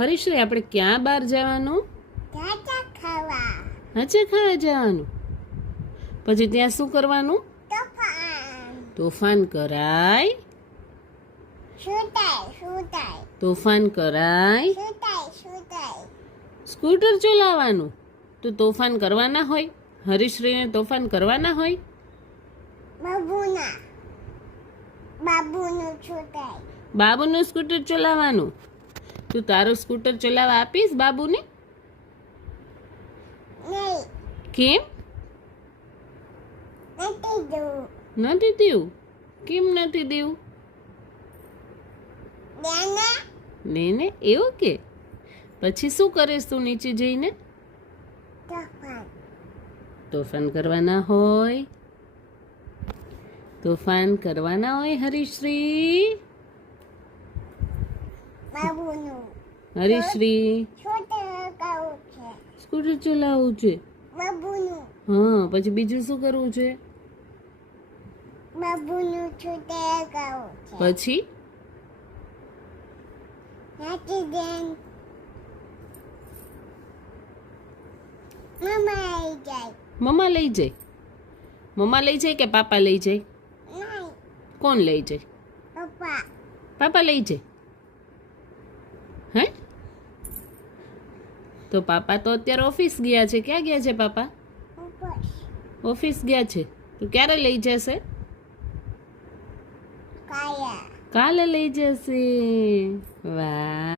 હરીશ્રી, આપણે ક્યાં બહાર જવાનું? ગાતા ખાવા. હાચે ખાવા જવાનું. પછી ત્યાં શું કરવાનું? તોફાન. તોફાન કરાય. સુતાય. તોફાન કરાય. સુતાય. સ્કૂટર ચલાવવાનું. તો તોફાન કરવાના હોય. હરીશ્રીને તોફાન કરવાના હોય. બાબુનું સુતાય. બાબુનું સ્કૂટર ચલાવવાનું. તું તારું સ્કૂટર ચલાવવા આપીશ બાબુને? નહીં. કેમ નથી દઉં. નથી દેવું? કેમ નથી દેવું? ને એવું કે પછી શું કરીશ તું નીચે જઈને? તોફાન કરવાના હોય. તોફાન કરવાના હોય હરીશ્રી. બાબુનું હરીશ્રી, સ્કૂટર ચલાવવું છે. બાબુનું હા, પછી બીજું શું કરવું છે? બાબુનું સુતાય ગાવું છે. પછી નાચી દેન. મમ્મા આવી જાય. મમ્મા લઈ જાય. મમ્મા લઈ જાય કે પાપા લઈ જાય? નહીં. કોણ લઈ જાય? પપ્પા. પાપા લઈ જાય. હે? તો પાપા તો અત્યારે ઓફિસ ગયા છે. ક્યાં ગયા છે પાપા? ઓફિસ ગયા છે. તો ક્યારે લઈ જશે? કાયા. કાલે લઈ જશે. વાહ.